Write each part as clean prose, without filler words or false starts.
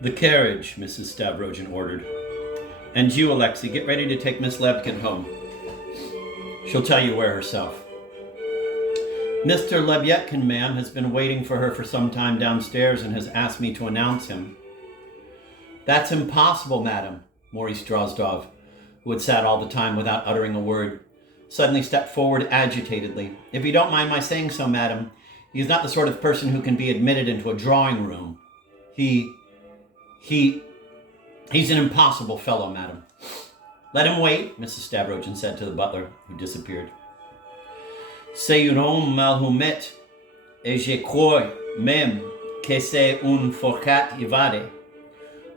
The carriage, Mrs. Stavrogin ordered. And you, Alexei, get ready to take Miss Lebkin home. She'll tell you where herself. Mr. Lebyetkin, ma'am, has been waiting for her for some time downstairs and has asked me to announce him. That's impossible, madam, Maurice Drozdov, who had sat all the time without uttering a word, suddenly stepped forward agitatedly. If you don't mind my saying so, madam, he is not the sort of person who can be admitted into a drawing room. He's an impossible fellow, madam. Let him wait, Mrs. Stavrogin said to the butler, who disappeared. C'est un homme mal honnête, et je crois même que c'est un forcat évadé,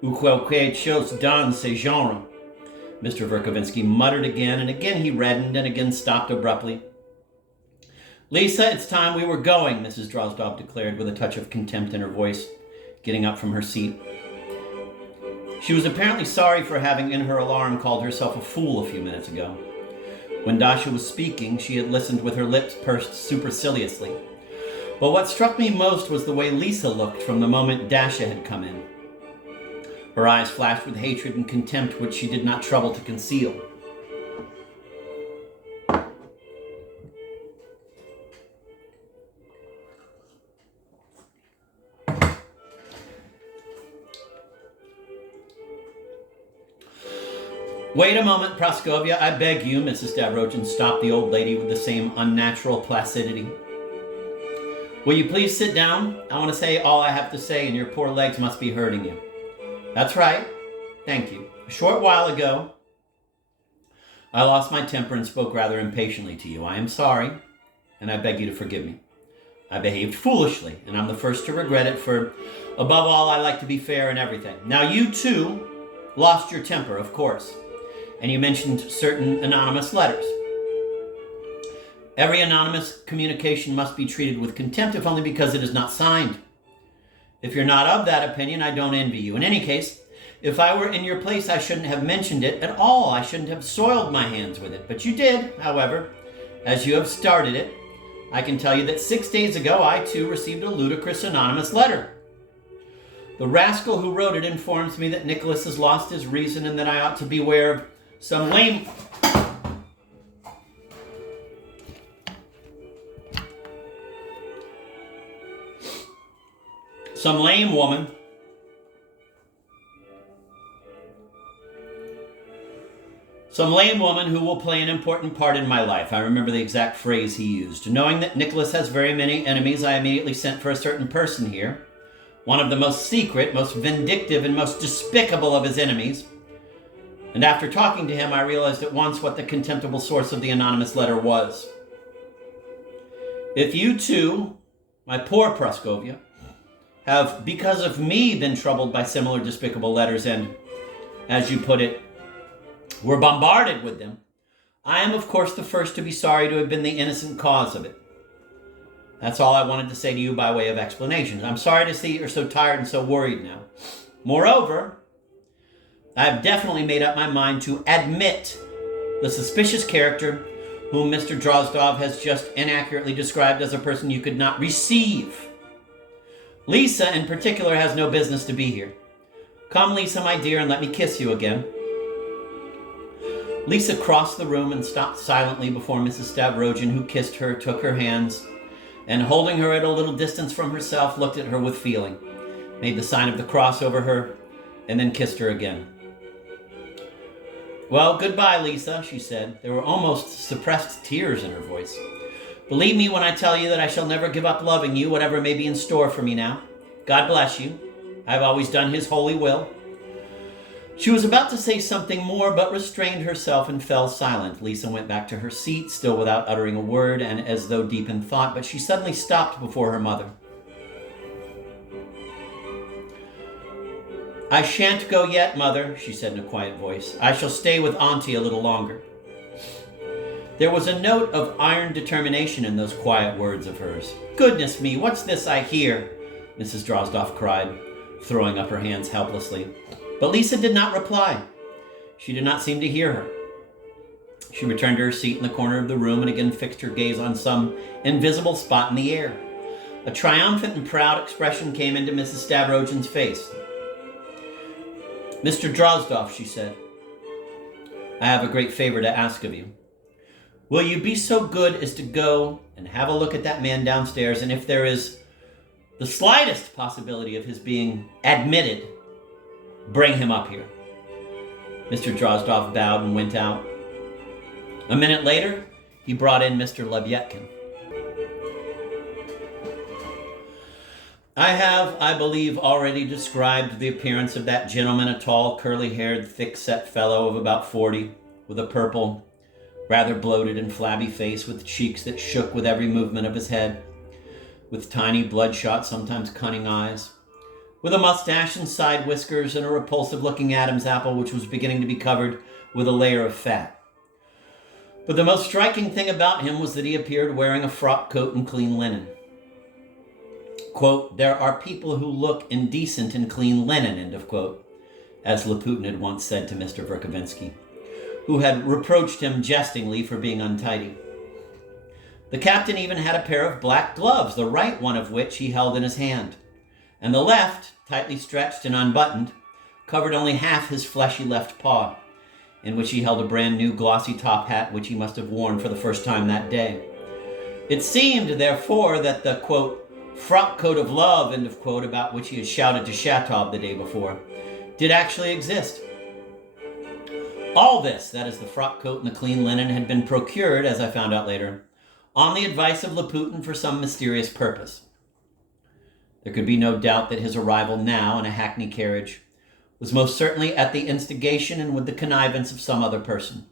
ou quelque chose dans ce genre. Mr. Verkovensky muttered again, and again he reddened, and again stopped abruptly. Lisa, it's time we were going, Mrs. Drozdov declared with a touch of contempt in her voice, getting up from her seat. She was apparently sorry for having, in her alarm, called herself a fool a few minutes ago. When Dasha was speaking, she had listened with her lips pursed superciliously. But what struck me most was the way Lisa looked from the moment Dasha had come in. Her eyes flashed with hatred and contempt which she did not trouble to conceal. Wait a moment, Praskovia, I beg you, Mrs. Stavrogin stopped the old lady with the same unnatural placidity. Will you please sit down? I want to say all I have to say, and your poor legs must be hurting you. That's right. Thank you. A short while ago, I lost my temper and spoke rather impatiently to you. I am sorry, and I beg you to forgive me. I behaved foolishly, and I'm the first to regret it, for above all, I like to be fair in everything. Now, you too lost your temper, of course. And you mentioned certain anonymous letters. Every anonymous communication must be treated with contempt, if only because it is not signed. If you're not of that opinion, I don't envy you. In any case, if I were in your place, I shouldn't have mentioned it at all. I shouldn't have soiled my hands with it. But you did, however, as you have started it. I can tell you that 6 days ago, I too received a ludicrous anonymous letter. The rascal who wrote it informs me that Nicholas has lost his reason and that I ought to beware of some lame woman who will play an important part in my life. I remember the exact phrase he used. Knowing that Nicholas has very many enemies, I immediately sent for a certain person here, one of the most secret, most vindictive, and most despicable of his enemies. And after talking to him, I realized at once what the contemptible source of the anonymous letter was. If you too, my poor Praskovia, have, because of me, been troubled by similar despicable letters and, as you put it, were bombarded with them, I am, of course, the first to be sorry to have been the innocent cause of it. That's all I wanted to say to you by way of explanation. I'm sorry to see you're so tired and so worried now. Moreover, I've definitely made up my mind to admit the suspicious character whom Mr. Drozdov has just inaccurately described as a person you could not receive. Lisa, in particular, has no business to be here. Come, Lisa, my dear, and let me kiss you again. Lisa crossed the room and stopped silently before Mrs. Stavrogin, who kissed her, took her hands, and holding her at a little distance from herself, looked at her with feeling, made the sign of the cross over her, and then kissed her again. Well, goodbye, Lisa, she said. There were almost suppressed tears in her voice. Believe me when I tell you that I shall never give up loving you, whatever may be in store for me now. God bless you. I have always done His holy will. She was about to say something more, but restrained herself and fell silent. Lisa went back to her seat, still without uttering a word and as though deep in thought, but she suddenly stopped before her mother. I shan't go yet, Mother, she said in a quiet voice. I shall stay with Auntie a little longer. There was a note of iron determination in those quiet words of hers. Goodness me, what's this I hear? Mrs. Drozdov cried, throwing up her hands helplessly. But Lisa did not reply. She did not seem to hear her. She returned to her seat in the corner of the room and again fixed her gaze on some invisible spot in the air. A triumphant and proud expression came into Mrs. Stavrogin's face. Mr. Drozdov, she said, I have a great favor to ask of you. Will you be so good as to go and have a look at that man downstairs, and if there is the slightest possibility of his being admitted, bring him up here. Mr. Drozdov bowed and went out. A minute later, he brought in Mr. Lebyadkin. I have, I believe, already described the appearance of that gentleman, a tall, curly-haired, thick-set fellow of about 40, with a purple, rather bloated and flabby face, with cheeks that shook with every movement of his head, with tiny, bloodshot, sometimes cunning eyes, with a mustache and side whiskers and a repulsive-looking Adam's apple which was beginning to be covered with a layer of fat. But the most striking thing about him was that he appeared wearing a frock coat and clean linen. Quote, there are people who look indecent in clean linen, end of quote, as Laputin had once said to Mr. Verkovensky, who had reproached him jestingly for being untidy. The captain even had a pair of black gloves, the right one of which he held in his hand, and the left, tightly stretched and unbuttoned, covered only half his fleshy left paw, in which he held a brand new glossy top hat which he must have worn for the first time that day. It seemed, therefore, that the, quote, frock coat of love, end of quote, about which he had shouted to Shatov the day before, did actually exist. All this, that is the frock coat and the clean linen, had been procured, as I found out later, on the advice of Laputin for some mysterious purpose. There could be no doubt that his arrival now in a hackney carriage was most certainly at the instigation and with the connivance of some other person.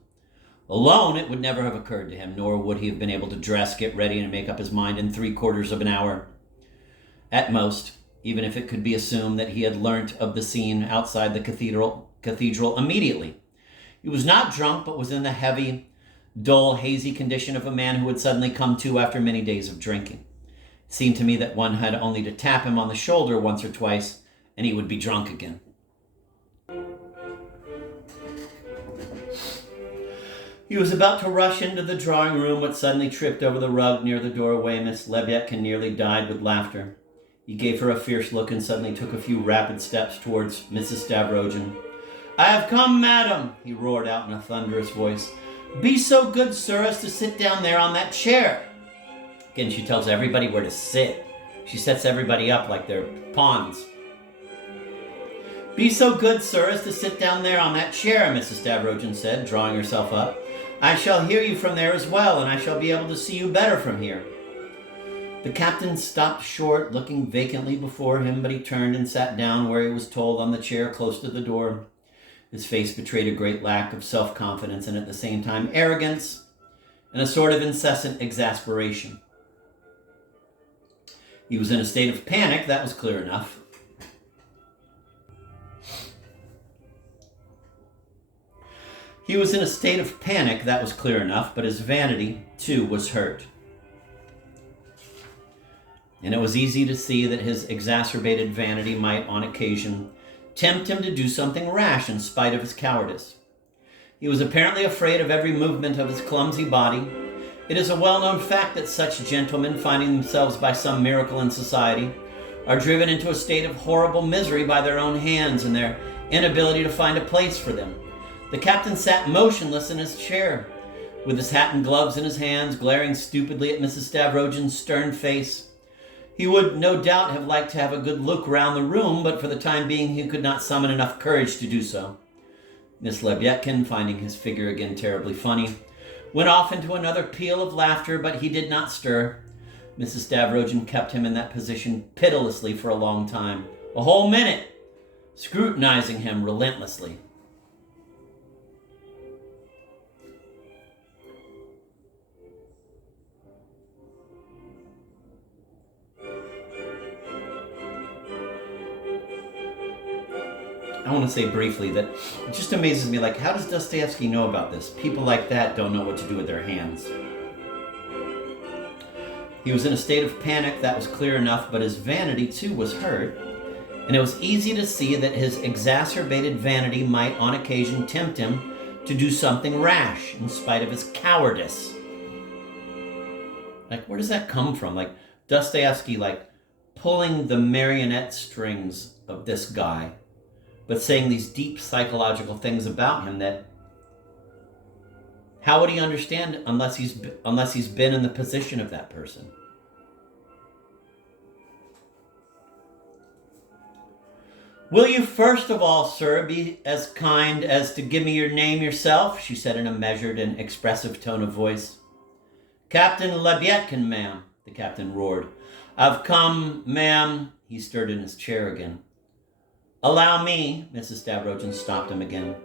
Alone, it would never have occurred to him, nor would he have been able to dress, get ready, and make up his mind in 3/4 of an hour. At most, even if it could be assumed that he had learnt of the scene outside the cathedral immediately. He was not drunk, but was in the heavy, dull, hazy condition of a man who had suddenly come to after many days of drinking. It seemed to me that one had only to tap him on the shoulder once or twice, and he would be drunk again. He was about to rush into the drawing room, but suddenly tripped over the rug near the doorway. Miss Lebyadkin nearly died with laughter. He gave her a fierce look and suddenly took a few rapid steps towards Mrs. Stavrogin. I have come, madam, he roared out in a thunderous voice. Be so good, sir, as to sit down there on that chair. Again, she tells everybody where to sit. She sets everybody up like they're pawns. Be so good, sir, as to sit down there on that chair, Mrs. Stavrogin said, drawing herself up. I shall hear you from there as well, and I shall be able to see you better from here. The captain stopped short, looking vacantly before him, but he turned and sat down where he was told, on the chair close to the door. His face betrayed a great lack of self-confidence and at the same time arrogance and a sort of incessant exasperation. He was in a state of panic, that was clear enough. He was in a state of panic, that was clear enough, but his vanity, too, was hurt. And it was easy to see that his exacerbated vanity might, on occasion, tempt him to do something rash in spite of his cowardice. He was apparently afraid of every movement of his clumsy body. It is a well-known fact that such gentlemen, finding themselves by some miracle in society, are driven into a state of horrible misery by their own hands and their inability to find a place for them. The captain sat motionless in his chair, with his hat and gloves in his hands, glaring stupidly at Mrs. Stavrogin's stern face. He would no doubt have liked to have a good look round the room, but for the time being he could not summon enough courage to do so. Miss Lebyadkin, finding his figure again terribly funny, went off into another peal of laughter, but he did not stir. Mrs. Stavrogin kept him in that position pitilessly for a long time, a whole minute, scrutinizing him relentlessly. I want to say briefly that it just amazes me, like, how does Dostoevsky know about this? People like that don't know what to do with their hands. He was in a state of panic, that was clear enough, but his vanity too was hurt, and it was easy to see that his exacerbated vanity might on occasion tempt him to do something rash in spite of his cowardice. Like, where does that come from? Like, Dostoevsky, like, pulling the marionette strings of this guy but saying these deep psychological things about him that how would he understand unless he's been in the position of that person? Will you first of all, sir, be as kind as to give me your name yourself? She said in a measured and expressive tone of voice. Captain Lebyadkin, ma'am, the captain roared. I've come, ma'am. He stirred in his chair again. Allow me, Mrs. Stavrogin stopped him again.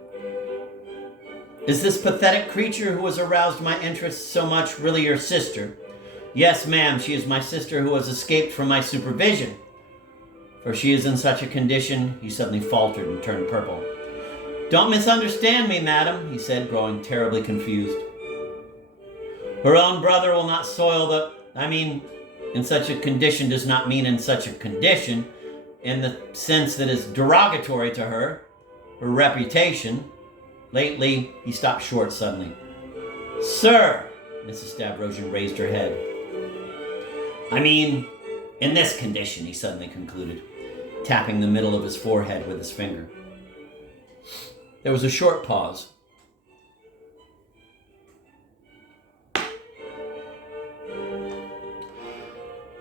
Is this pathetic creature who has aroused my interest so much really your sister? Yes, ma'am, she is my sister who has escaped from my supervision. For she is in such a condition, he suddenly faltered and turned purple. Don't misunderstand me, madam, he said, growing terribly confused. Her own brother will not soil in such a condition does not mean in such a condition, in the sense that is derogatory to her reputation. Lately, he stopped short suddenly. Sir, Mrs. Stavrogin raised her head. I mean, in this condition, he suddenly concluded, tapping the middle of his forehead with his finger. There was a short pause.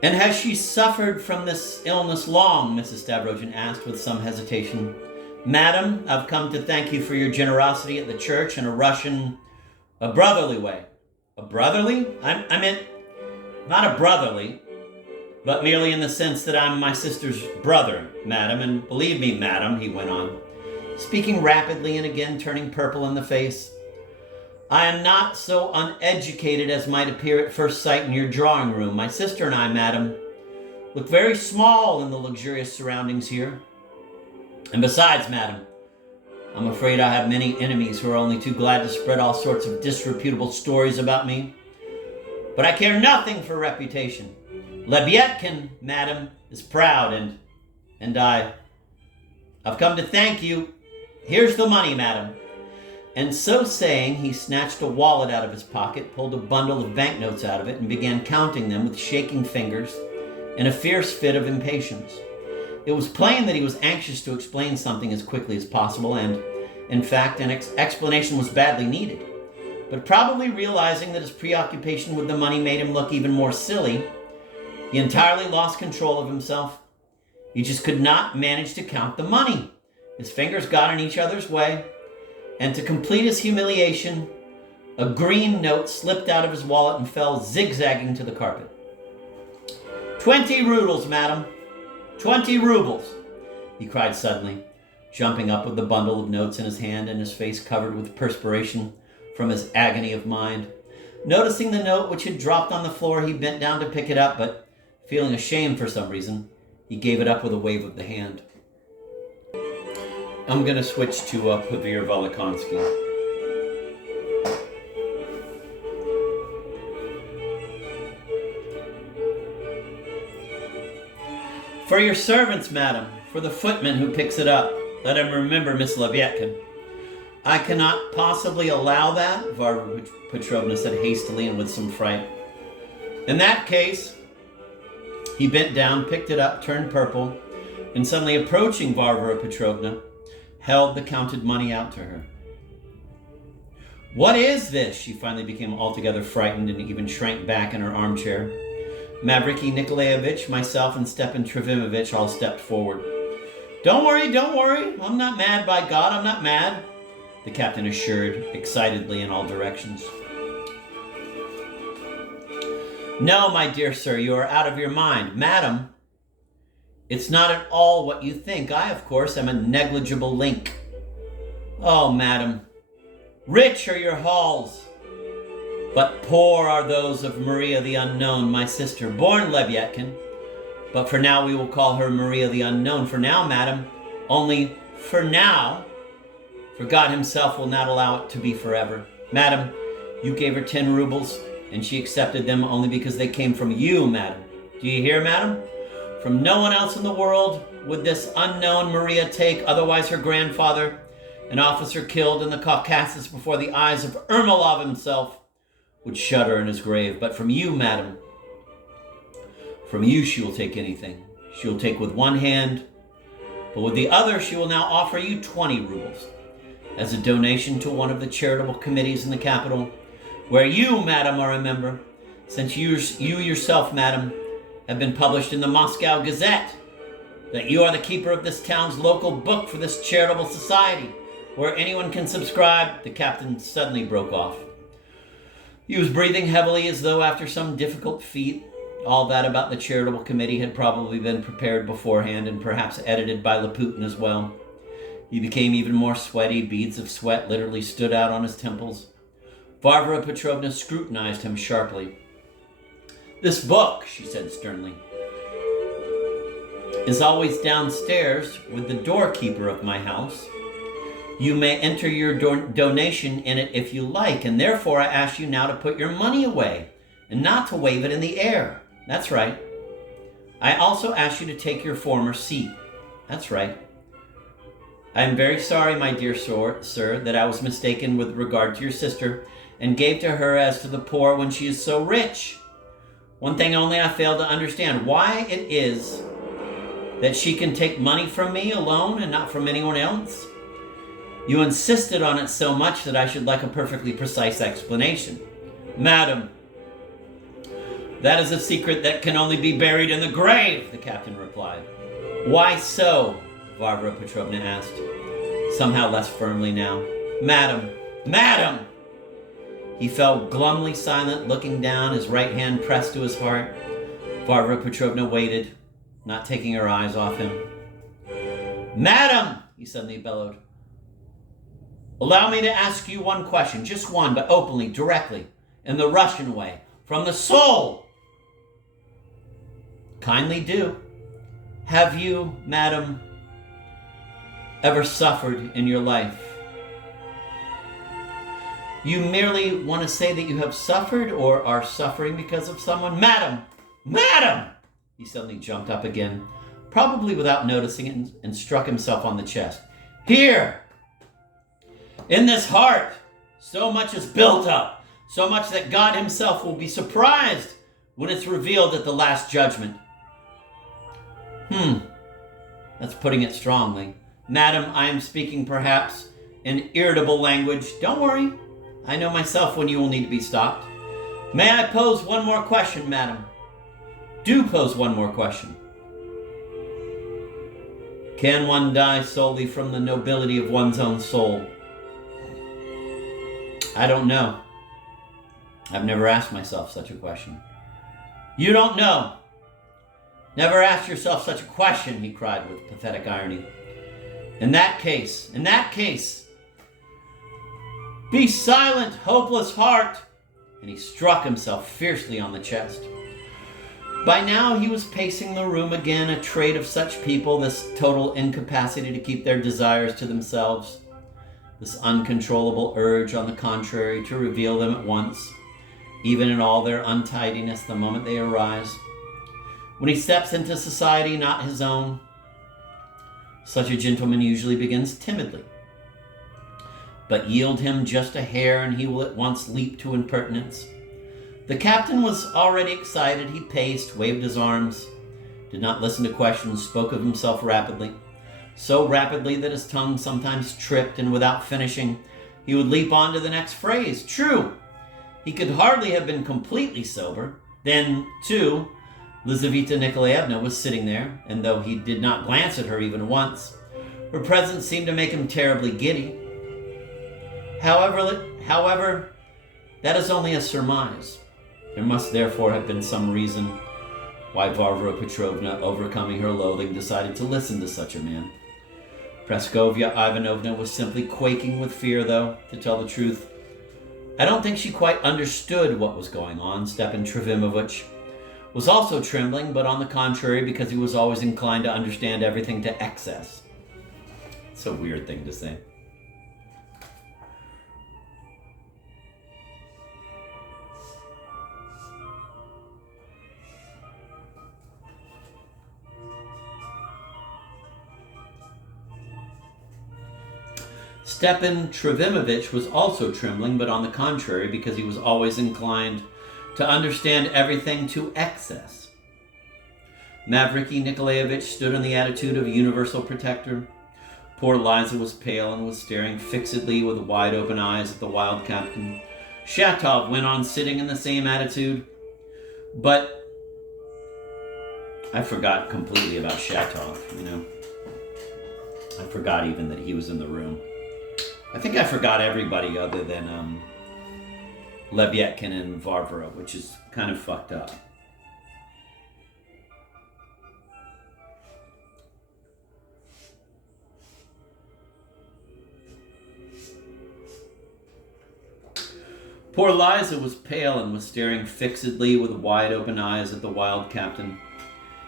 And has she suffered from this illness long? Mrs. Stavrogin asked with some hesitation. Madam, I've come to thank you for your generosity at the church in a brotherly way. A brotherly? I meant not a brotherly, but merely in the sense that I'm my sister's brother, madam. And believe me, madam, he went on, speaking rapidly and again turning purple in the face, I am not so uneducated as might appear at first sight in your drawing room. My sister and I, madam, look very small in the luxurious surroundings here. And besides, madam, I'm afraid I have many enemies who are only too glad to spread all sorts of disreputable stories about me. But I care nothing for reputation. Lebyadkin, madam, is proud, and I've come to thank you. Here's the money, madam. And so saying, he snatched a wallet out of his pocket, pulled a bundle of banknotes out of it, and began counting them with shaking fingers in a fierce fit of impatience. It was plain that he was anxious to explain something as quickly as possible, and, in fact, an explanation was badly needed. But probably realizing that his preoccupation with the money made him look even more silly, he entirely lost control of himself. He just could not manage to count the money. His fingers got in each other's way, and to complete his humiliation, a green note slipped out of his wallet and fell zigzagging to the carpet. 20 rubles, madam. 20 rubles, he cried suddenly, jumping up with the bundle of notes in his hand and his face covered with perspiration from his agony of mind. Noticing the note which had dropped on the floor, he bent down to pick it up, but feeling ashamed for some reason, he gave it up with a wave of the hand. I'm going to switch to Pavir Volokonsky. For your servants, madam, for the footman who picks it up, let him remember Miss Lebyadkin. I cannot possibly allow that, Varvara Petrovna said hastily and with some fright. In that case, he bent down, picked it up, turned purple, and suddenly approaching Varvara Petrovna, held the counted money out to her. What is this? She finally became altogether frightened and even shrank back in her armchair. Mavriky Nikolaevich, myself, and Stepan Trofimovich all stepped forward. Don't worry. I'm not mad, by God, I'm not mad, the captain assured, excitedly in all directions. No, my dear sir, you are out of your mind. Madam, it's not at all what you think. I, of course, am a negligible link. Oh, madam, rich are your halls, but poor are those of Maria the Unknown, my sister, born Lebyadkin. But for now we will call her Maria the Unknown. For now, madam, only for now, for God himself will not allow it to be forever. Madam, you gave her 10 rubles, and she accepted them only because they came from you, madam. Do you hear, madam? From no one else in the world would this unknown Maria take, otherwise her grandfather, an officer killed in the Caucasus before the eyes of Ermolov himself, would shudder in his grave. But from you, madam, from you she will take anything. She will take with one hand but with the other she will now offer you 20 rubles as a donation to one of the charitable committees in the capital, where you, madam, are a member, since you yourself, madam, have been published in the Moscow Gazette, that you are the keeper of this town's local book for this charitable society, where anyone can subscribe. The captain suddenly broke off. He was breathing heavily as though after some difficult feat. All that about the charitable committee had probably been prepared beforehand and perhaps edited by Laputin as well. He became even more sweaty. Beads of sweat literally stood out on his temples. Varvara Petrovna scrutinized him sharply. "This book," she said sternly, "is always downstairs with the doorkeeper of my house. You may enter your donation in it if you like, and therefore I ask you now to put your money away and not to wave it in the air. That's right. I also ask you to take your former seat. That's right. I am very sorry, my dear sir, that I was mistaken with regard to your sister and gave to her as to the poor when she is so rich. One thing only I fail to understand, why it is that she can take money from me alone and not from anyone else. You insisted on it so much that I should like a perfectly precise explanation. Madam, that is a secret that can only be buried in the grave," the captain replied. "Why so?" Varvara Petrovna asked, somehow less firmly now. "Madam, madam!" He fell glumly silent, looking down, his right hand pressed to his heart. Varvara Petrovna waited, not taking her eyes off him. "Madam," he suddenly bellowed, "allow me to ask you one question, just one, but openly, directly, in the Russian way, from the soul." "Kindly do. Have you, madam, ever suffered in your life?" "You merely want to say that you have suffered or are suffering because of someone?" "Madam! Madam!" He suddenly jumped up again, probably without noticing it, and struck himself on the chest. "Here! In this heart, so much is built up, so much that God himself will be surprised when it's revealed at the last judgment." That's putting it strongly. "Madam, I am speaking perhaps in irritable language. Don't worry. I know myself when you will need to be stopped. May I pose one more question, madam?" "Do pose one more question." "Can one die solely from the nobility of one's own soul?" "I don't know. I've never asked myself such a question." "You don't know? Never asked yourself such a question," he cried with pathetic irony. In that case, be silent, hopeless heart!" And he struck himself fiercely on the chest. By now he was pacing the room again, a trait of such people, this total incapacity to keep their desires to themselves, this uncontrollable urge, on the contrary, to reveal them at once, even in all their untidiness, the moment they arise. When he steps into society not his own, such a gentleman usually begins timidly. But yield him just a hair and he will at once leap to impertinence. The captain was already excited. He paced, waved his arms, did not listen to questions, spoke of himself rapidly. So rapidly that his tongue sometimes tripped, and without finishing, he would leap on to the next phrase. True, he could hardly have been completely sober. Then, too, Lizaveta Nikolaevna was sitting there, and though he did not glance at her even once, her presence seemed to make him terribly giddy. However, that is only a surmise. There must therefore have been some reason why Varvara Petrovna, overcoming her loathing, decided to listen to such a man. Praskovya Ivanovna was simply quaking with fear, though, to tell the truth. I don't think she quite understood what was going on. Stepan Trofimovich was also trembling, but on the contrary, because he was always inclined to understand everything to excess. It's a weird thing to say. Stepan Trofimovich was also trembling, but on the contrary, because he was always inclined to understand everything to excess. Mavriky Nikolaevich stood in the attitude of a universal protector. Poor Liza was pale and was staring fixedly with wide-open eyes at the wild captain. Shatov went on sitting in the same attitude, but I forgot completely about Shatov, I forgot even that he was in the room. I think I forgot everybody other than Lebyadkin and Varvara, which is kind of fucked up. Poor Liza was pale and was staring fixedly with wide-open eyes at the wild captain.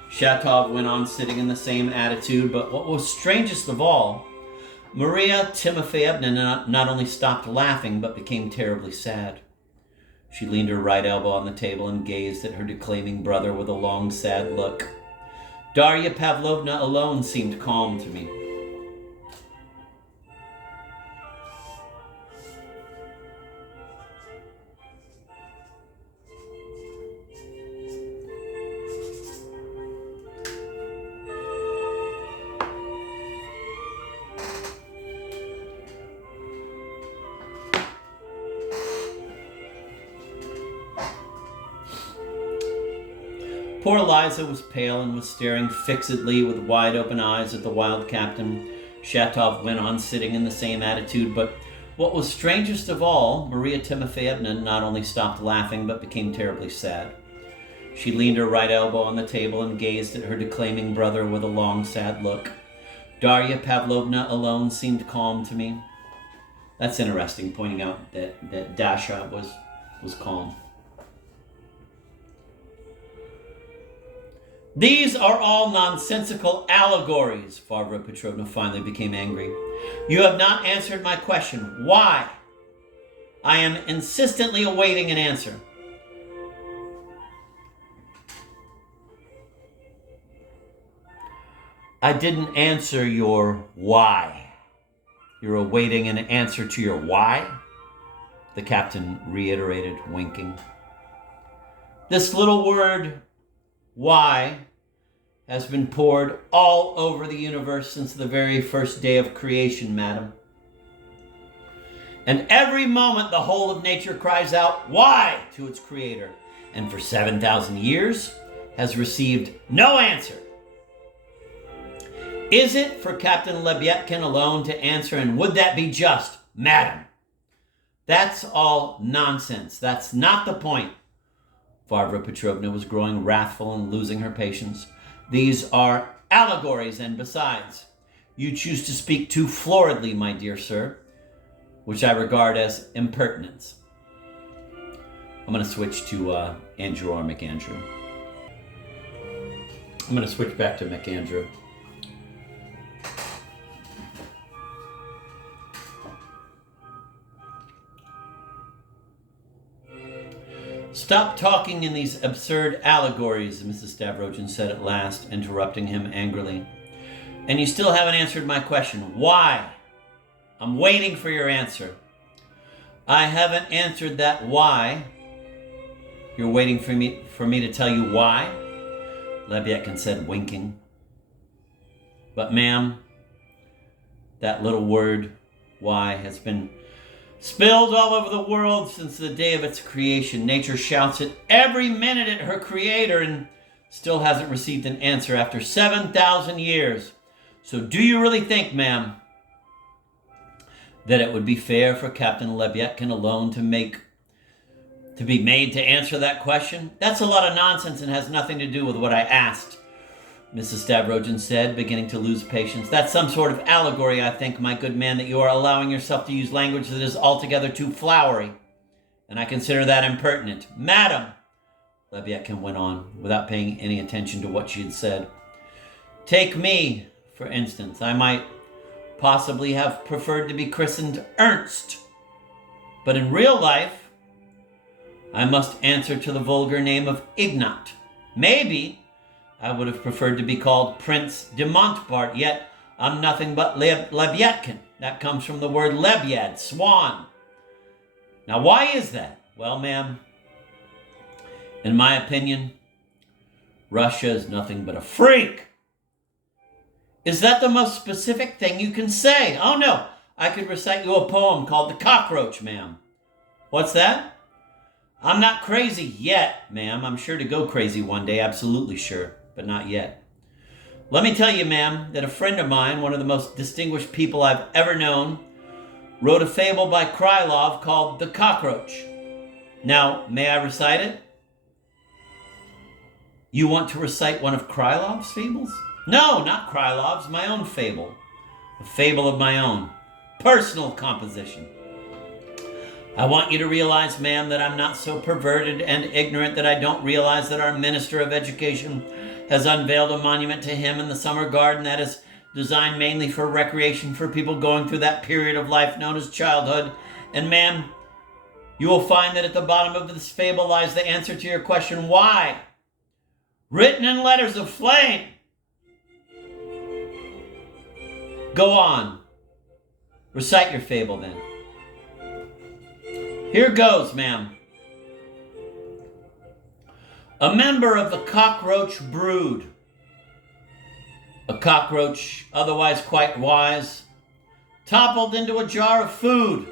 Shatov went on sitting in the same attitude, but what was strangest of all, Maria Timofeyevna not only stopped laughing, but became terribly sad. She leaned her right elbow on the table and gazed at her declaiming brother with a long, sad look. Darya Pavlovna alone seemed calm to me. Poor Liza was pale and was staring fixedly with wide-open eyes at the wild captain. Shatov went on sitting in the same attitude, but what was strangest of all, Maria Timofeyevna not only stopped laughing, but became terribly sad. She leaned her right elbow on the table and gazed at her declaiming brother with a long, sad look. Darya Pavlovna alone seemed calm to me. That's interesting, pointing out that Dasha was calm. These are all nonsensical allegories, Varvara Petrovna finally became angry. You have not answered my question. Why? I am insistently awaiting an answer. I didn't answer your why. You're awaiting an answer to your why? The captain reiterated, winking. This little word, why, has been poured all over the universe since the very first day of creation, madam. And every moment the whole of nature cries out, why, to its creator, and for 7,000 years has received no answer. Is it for Captain Lebyadkin alone to answer, and would that be just, madam? That's all nonsense. That's not the point. Varvara Petrovna was growing wrathful and losing her patience. These are allegories, and besides, you choose to speak too floridly, my dear sir, which I regard as impertinence. I'm going to switch to Andrew or McAndrew. I'm going to switch back to McAndrew. Stop talking in these absurd allegories, Mrs. Stavrogin said at last, interrupting him angrily. And you still haven't answered my question. Why? I'm waiting for your answer. I haven't answered that why. You're waiting for me to tell you why? Lebyadkin said, winking. But ma'am, that little word, why, has been spilled all over the world since the day of its creation. Nature shouts it every minute at her creator and still hasn't received an answer after 7,000 years. So do you really think, ma'am, that it would be fair for Captain Lebyadkin alone to be made to answer that question? That's a lot of nonsense and has nothing to do with what I asked, Mrs. Stavrogin said, beginning to lose patience. That's some sort of allegory, I think, my good man, that you are allowing yourself to use language that is altogether too flowery, and I consider that impertinent. Madam, Lebyadkin went on, without paying any attention to what she had said. Take me, for instance. I might possibly have preferred to be christened Ernst, but in real life, I must answer to the vulgar name of Ignat. Maybe I would have preferred to be called Prince de Montbart, yet I'm nothing but Lebyadkin. That comes from the word Lebyad, swan. Now, why is that? Well, ma'am, in my opinion, Russia is nothing but a freak. Is that the most specific thing you can say? Oh no, I could recite you a poem called The Cockroach, ma'am. What's that? I'm not crazy yet, ma'am. I'm sure to go crazy one day, absolutely sure, but not yet. Let me tell you, ma'am, that a friend of mine, one of the most distinguished people I've ever known, wrote a fable by Krylov called The Cockroach. Now, may I recite it? You want to recite one of Krylov's fables? No, not Krylov's, my own fable. A fable of my own. Personal composition. I want you to realize, ma'am, that I'm not so perverted and ignorant that I don't realize that our Minister of Education has unveiled a monument to him in the summer garden that is designed mainly for recreation for people going through that period of life known as childhood. And ma'am, you will find that at the bottom of this fable lies the answer to your question, why? Written in letters of flame. Go on. Recite your fable then. Here goes, ma'am. A member of the cockroach brood, a cockroach otherwise quite wise, toppled into a jar of food,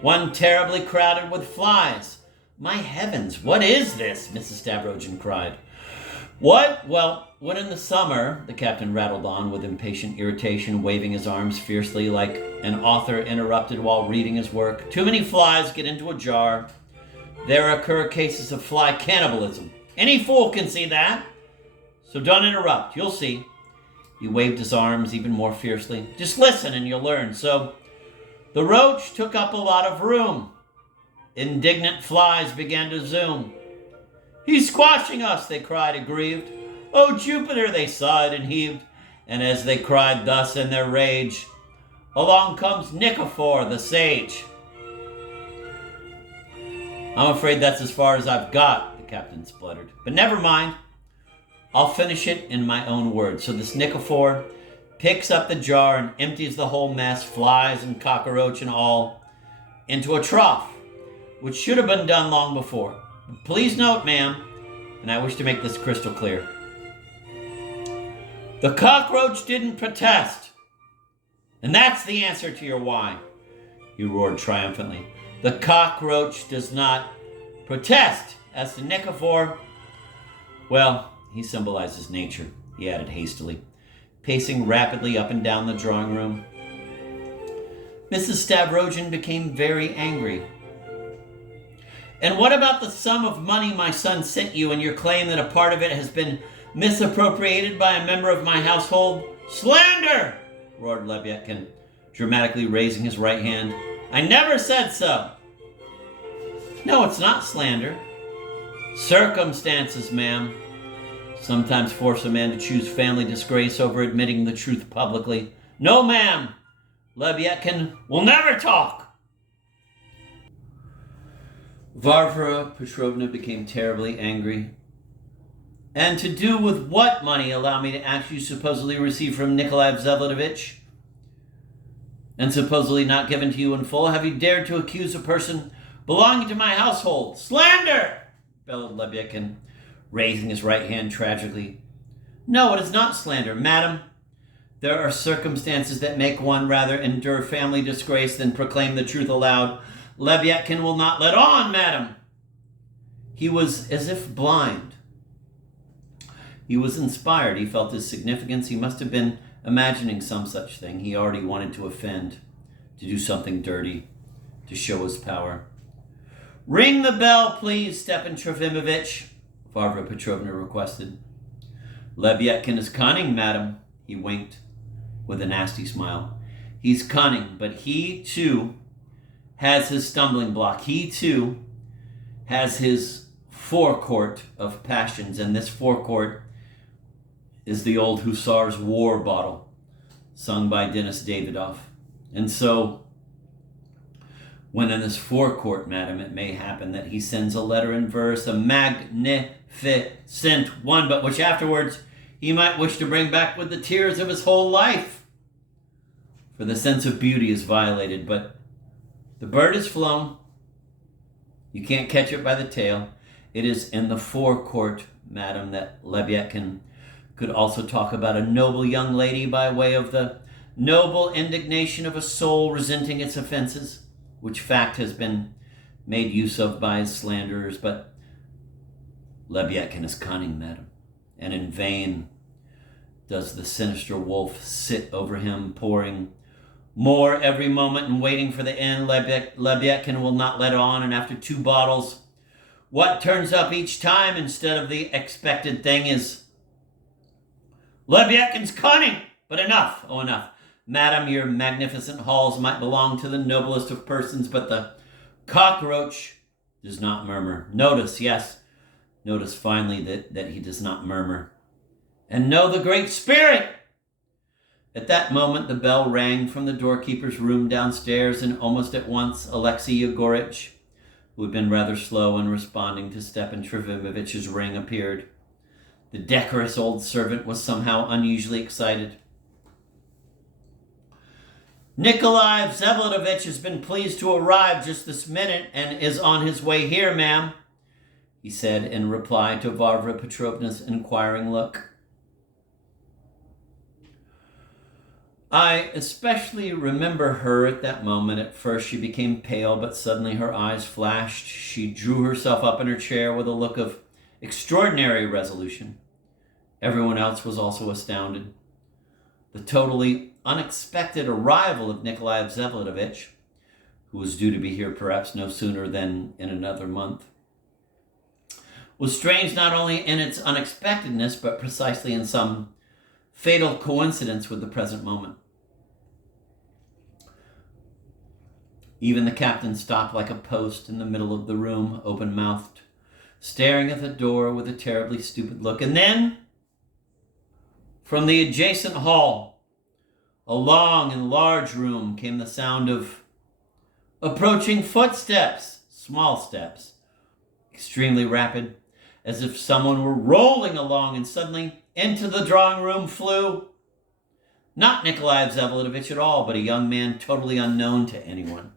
one terribly crowded with flies. My heavens, what is this? Mrs. Stavrogin cried. What? Well, when in the summer, the captain rattled on with impatient irritation, waving his arms fiercely like an author interrupted while reading his work. Too many flies get into a jar. There occur cases of fly cannibalism. Any fool can see that. So don't interrupt. You'll see. He waved his arms even more fiercely. Just listen and you'll learn. So the roach took up a lot of room. Indignant flies began to zoom. He's squashing us, they cried, aggrieved. Oh, Jupiter, they sighed and heaved. And as they cried thus in their rage, along comes Nikifor, the sage. I'm afraid that's as far as I've got, the captain spluttered. But never mind. I'll finish it in my own words. So this Nikifor picks up the jar and empties the whole mess, flies and cockroach and all, into a trough, which should have been done long before. Please note, ma'am, and I wish to make this crystal clear, the cockroach didn't protest. And that's the answer to your why, he roared triumphantly. The cockroach does not protest. As to Nikifor, well, he symbolizes nature, he added hastily, pacing rapidly up and down the drawing room. Mrs. Stavrogin became very angry. And what about the sum of money my son sent you and your claim that a part of it has been misappropriated by a member of my household? Slander! Roared Lebyadkin, dramatically raising his right hand. I never said so. No, it's not slander. Circumstances, ma'am, sometimes force a man to choose family disgrace over admitting the truth publicly. No, ma'am. Lebyadkin will never talk. Varvara Petrovna became terribly angry. And to do with what money, allow me to ask, you supposedly received from Nikolai Vsevledovich? And supposedly not given to you in full? Have you dared to accuse a person belonging to my household? Slander! Bellowed Lebyadkin, raising his right hand tragically. No, it is not slander, madam. There are circumstances that make one rather endure family disgrace than proclaim the truth aloud. Lebyadkin will not let on, madam. He was as if blind. He was inspired. He felt his significance. He must have been imagining some such thing. He already wanted to offend, to do something dirty, to show his power. Ring the bell, please, Stepan Trofimovich, Varvara Petrovna requested. Lebyadkin is cunning, madam. He winked with a nasty smile. He's cunning, but he, too, has his stumbling block. He, too, has his forecourt of passions, and this forecourt is the old Hussar's War bottle, sung by Denis Davidoff. And so, when in this forecourt, madam, it may happen that he sends a letter in verse, a magnificent one, but which afterwards he might wish to bring back with the tears of his whole life. For the sense of beauty is violated, but the bird is flown. You can't catch it by the tail. It is in the forecourt madam, that Lebyadkin could also talk about a noble young lady by way of the noble indignation of a soul resenting its offenses, which fact has been made use of by his slanderers. But Lebyadkin is cunning, madam, and in vain does the sinister wolf sit over him, pouring more every moment and waiting for the end. Lebyadkin will not let on, and after 2 bottles, what turns up each time instead of the expected thing is Lebyadkin's cunning. But enough, oh enough. Madam, your magnificent halls might belong to the noblest of persons, but the cockroach does not murmur. Notice, yes, notice finally that he does not murmur. And know the Great Spirit. At that moment, the bell rang from the doorkeeper's room downstairs, and almost at once Alexei Yegorich, who had been rather slow in responding to Stepan Trofimovitch's ring, appeared. The decorous old servant was somehow unusually excited. Nikolai Vsevolodovitch has been pleased to arrive just this minute and is on his way here, ma'am, he said in reply to Varvara Petrovna's inquiring look. I especially remember her at that moment. At first she became pale, but suddenly her eyes flashed. She drew herself up in her chair with a look of extraordinary resolution. Everyone else was also astounded. The totally unexpected arrival of Nikolai Vsevolodovitch, who was due to be here perhaps no sooner than in another month, was strange not only in its unexpectedness, but precisely in some fatal coincidence with the present moment. Even the captain stopped like a post in the middle of the room, open-mouthed, staring at the door with a terribly stupid look. And then, from the adjacent hall, a long and large room, came the sound of approaching footsteps, small steps, extremely rapid, as if someone were rolling along, and suddenly into the drawing room flew, not Nikolai Vsevolodovitch at all, but a young man totally unknown to anyone.